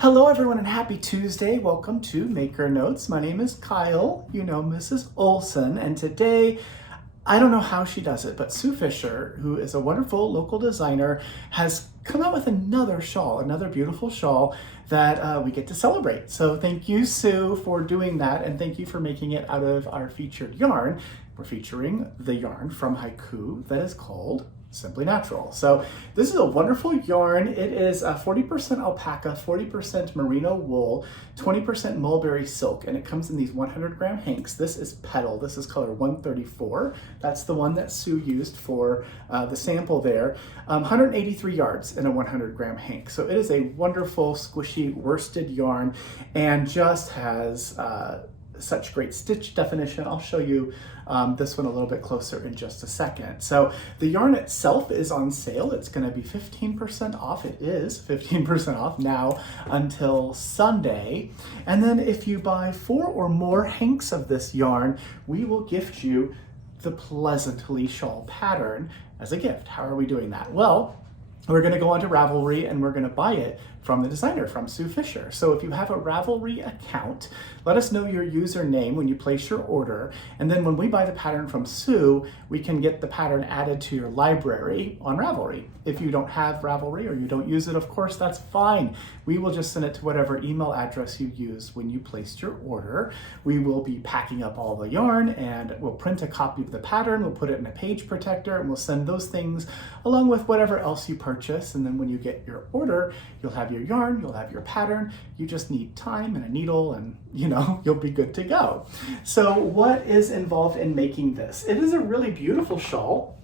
Hello everyone and happy Tuesday. Welcome to Maker Notes. My name is Kyle, you know Mrs. Olson, and today, I don't know how she does it, but Sue Fisher, who is a wonderful local designer, has come out with another shawl, another beautiful shawl that we get to celebrate. So thank you, Sue, for doing that, and thank you for making it out of our featured yarn. We're featuring the yarn from Haiku that is called Simply Natural. So this is a wonderful yarn. It is 40% alpaca, 40% merino wool, 20% mulberry silk, and it comes in these 100-gram hanks. This is Petal. This is color 134. That's the one that Sue used for the sample there. 183 yards in a 100-gram hank. So it is a wonderful, squishy worsted yarn and just has such great stitch definition. I'll show you this one a little bit closer in just a second. So the yarn itself is on sale. It's going to be 15% off. It is 15% off now until Sunday. And then if you buy 4 or more hanks of this yarn, we will gift you the Pleasantly shawl pattern as a gift. How are we doing that? Well, we're going to go onto Ravelry and we're going to buy it from the designer, from Sue Fisher. So if you have a Ravelry account, let us know your username when you place your order. And then when we buy the pattern from Sue, we can get the pattern added to your library on Ravelry. If you don't have Ravelry or you don't use it, of course, that's fine. We will just send it to whatever email address you used when you placed your order. We will be packing up all the yarn and we'll print a copy of the pattern. We'll put it in a page protector and we'll send those things along with whatever else you purchase. And then when you get your order, you'll have your yarn, you'll have your pattern. You just need time and a needle and you'll be good to go. So what is involved in making this? It is a really beautiful shawl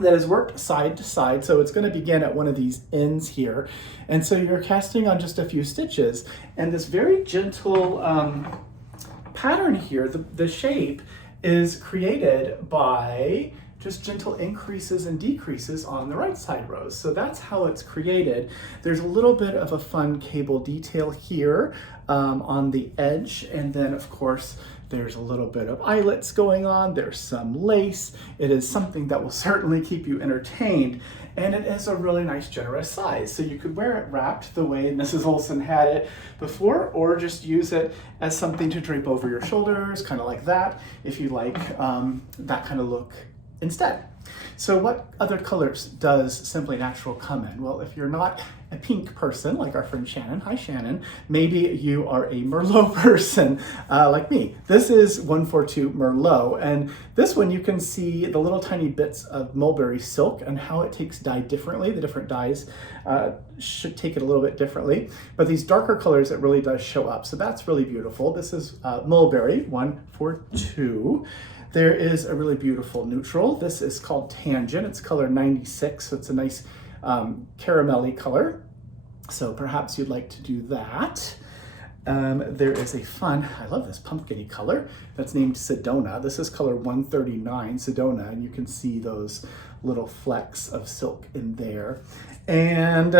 that is worked side to side. So it's going to begin at one of these ends here. And so you're casting on just a few stitches and this very gentle pattern here, the shape is created by just gentle increases and decreases on the right side rows. So that's how it's created. There's a little bit of a fun cable detail here on the edge. And then of course, there's a little bit of eyelets going on. There's some lace. It is something that will certainly keep you entertained. And it is a really nice, generous size. So you could wear it wrapped the way Mrs. Olson had it before, or just use it as something to drape over your shoulders, kind of like that, if you like that kind of look instead. So what other colors does Simply Natural come in? Well, if you're not a pink person like our friend Shannon, hi Shannon, maybe you are a Merlot person like me. This is 142 Merlot, and this one you can see the little tiny bits of mulberry silk and how it takes dye differently. The different dyes should take it a little bit differently, but these darker colors, it really does show up. So that's really beautiful. This is mulberry 142. There is a really beautiful neutral. This is called Tangent. It's color 96, so it's a nice caramelly color. So perhaps you'd like to do that. There is a fun, I love this pumpkin-y color that's named Sedona. This is color 139, Sedona, and you can see those little flecks of silk in there. And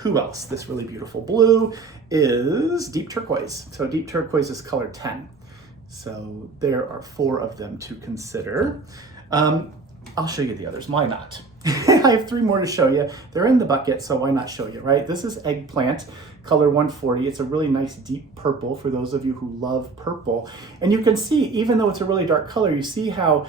who else? This really beautiful blue is Deep Turquoise. So Deep Turquoise is color 10. So there are 4 of them to consider. I'll show you the others, why not? I have 3 more to show you. They're in the bucket, so why not show you, right? This is Eggplant, color 140. It's a really nice deep purple for those of you who love purple. And you can see, even though it's a really dark color, you see how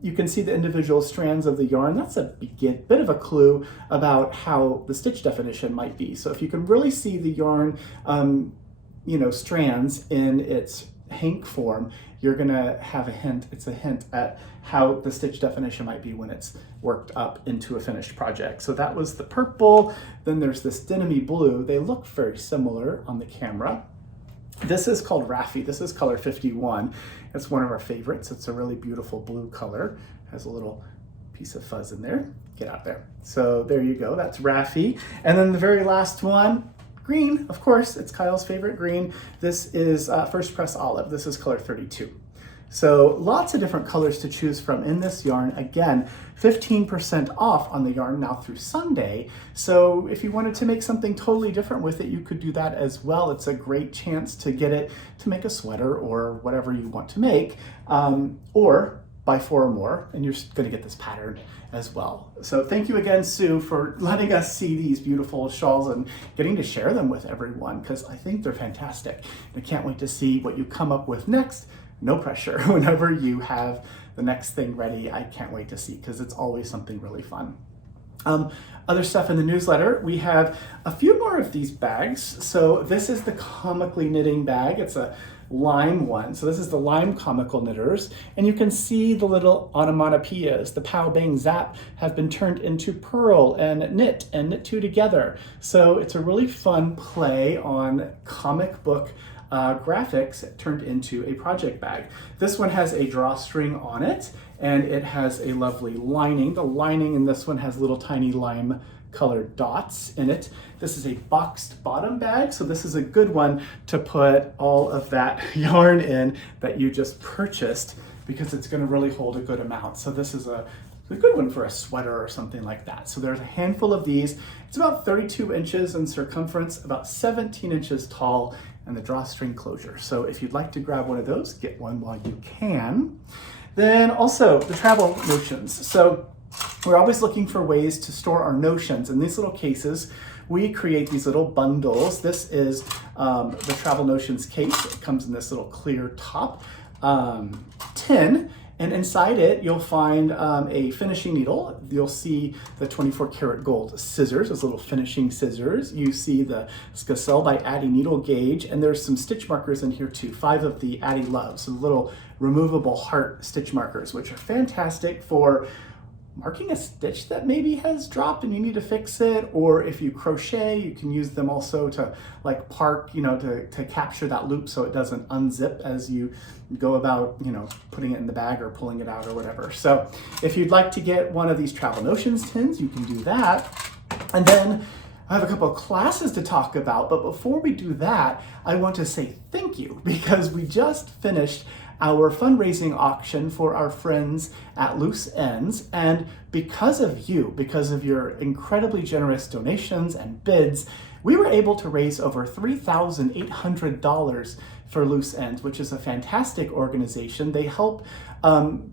you can see the individual strands of the yarn. That's a bit of a clue about how the stitch definition might be. So if you can really see the yarn, strands in its hank form, you're gonna have a hint. It's a hint at how the stitch definition might be when it's worked up into a finished project. So that was the purple. Then there's this denim-y blue. They look very similar on the camera. This is called Raffi. This is color 51. It's one of our favorites. It's a really beautiful blue color. Has a little piece of fuzz in there. Get out there. So there you go. That's Raffi. And then the very last one, green, of course, it's Kyle's favorite green. This is First Press Olive. This is color 32. So lots of different colors to choose from in this yarn. Again, 15% off on the yarn now through Sunday. So if you wanted to make something totally different with it, you could do that as well. It's a great chance to get it to make a sweater or whatever you want to make, or buy 4 or more, and you're going to get this pattern as well. So thank you again, Sue, for letting us see these beautiful shawls and getting to share them with everyone, because I think they're fantastic. I can't wait to see what you come up with next. No pressure. Whenever you have the next thing ready, I can't wait to see, because it's always something really fun. Other stuff in the newsletter, we have a few more of these bags. So this is the Comically Knitting bag. It's a lime one. So this is the lime comical knitters, and you can see the little onomatopoeias. The pow bang zap have been turned into purl and knit two together. So it's a really fun play on comic book graphics turned into a project bag. This one has a drawstring on it, and it has a lovely lining. The lining in this one has little tiny lime colored dots in it. This is a boxed bottom bag, so this is a good one to put all of that yarn in that you just purchased, because it's going to really hold a good amount. So this is a good one for a sweater or something like that. So there's a handful of these. It's about 32 inches in circumference, about 17 inches tall, and the drawstring closure. So if you'd like to grab one of those, get one while you can. Then also the travel notions. So we're always looking for ways to store our notions. In these little cases, we create these little bundles. This is the Travel Notions case. It comes in this little clear top tin, and inside it you'll find a finishing needle. You'll see the 24 karat gold scissors, those little finishing scissors. You see the Skacel by Addie needle gauge, and there's some stitch markers in here too, 5 of the Addie Loves, so little removable heart stitch markers, which are fantastic for marking a stitch that maybe has dropped and you need to fix it, or if you crochet, you can use them also to like park, to capture that loop so it doesn't unzip as you go about, putting it in the bag or pulling it out or whatever. So if you'd like to get one of these Travel Notions tins, you can do that. And then I have a couple of classes to talk about, but before we do that, I want to say thank you, because we just finished our fundraising auction for our friends at Loose Ends, and because of you, because of your incredibly generous donations and bids, we were able to raise over $3,800 for Loose Ends, which is a fantastic organization. They help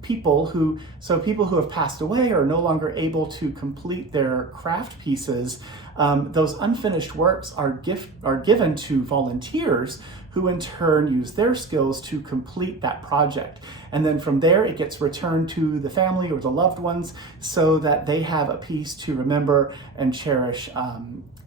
people who have passed away or are no longer able to complete their craft pieces. Those unfinished works are given to volunteers who in turn use their skills to complete that project. And then from there, it gets returned to the family or the loved ones so that they have a piece to remember and cherish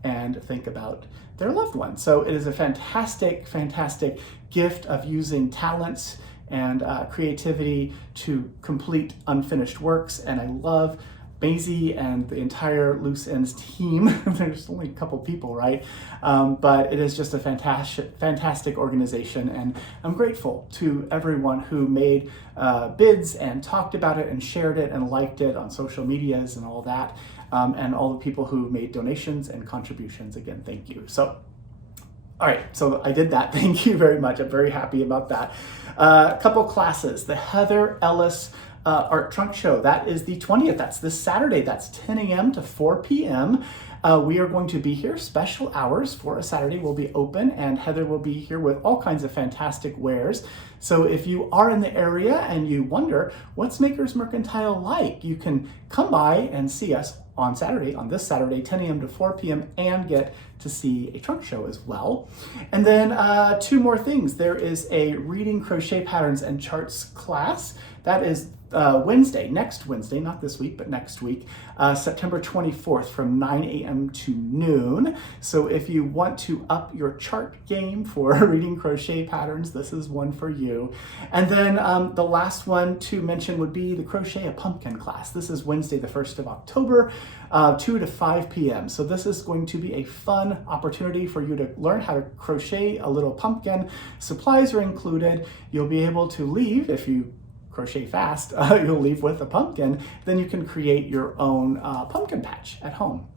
and think about their loved ones. So it is a fantastic, fantastic gift of using talents and creativity to complete unfinished works. And I love Maisie and the entire Loose Ends team. There's only a couple people, right? But it is just a fantastic organization, and I'm grateful to everyone who made bids and talked about it and shared it and liked it on social medias and all that, and all the people who made donations and contributions. Again, thank you. So, all right, so I did that. Thank you very much. I'm very happy about that. A couple classes. The Heather Ellis Art Trunk Show. That is the 20th. That's this Saturday. That's 10 a.m. to 4 p.m. We are going to be here. Special hours for a Saturday will be open, and Heather will be here with all kinds of fantastic wares. So if you are in the area and you wonder, what's Makers Mercantile like? You can come by and see us on this Saturday, 10 a.m. to 4 p.m. and get to see a trunk show as well. And then 2 more things. There is a reading crochet patterns and charts class. That is next Wednesday, not this week, but next week, September 24th from 9 a.m. to noon. So if you want to up your chart game for reading crochet patterns, this is one for you. And then the last one to mention would be the Crochet a Pumpkin class. This is Wednesday, the 1st of October, 2 to 5 p.m. So this is going to be a fun opportunity for you to learn how to crochet a little pumpkin. Supplies are included. You'll be able to leave, if you crochet fast, you'll leave with a pumpkin. Then you can create your own pumpkin patch at home.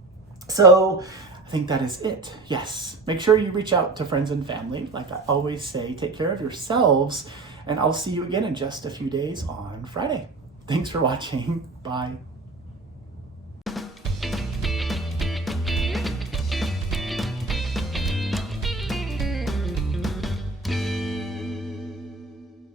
So I think that is it. Yes, make sure you reach out to friends and family. Like I always say, take care of yourselves, and I'll see you again in just a few days on Friday. Thanks for watching. Bye.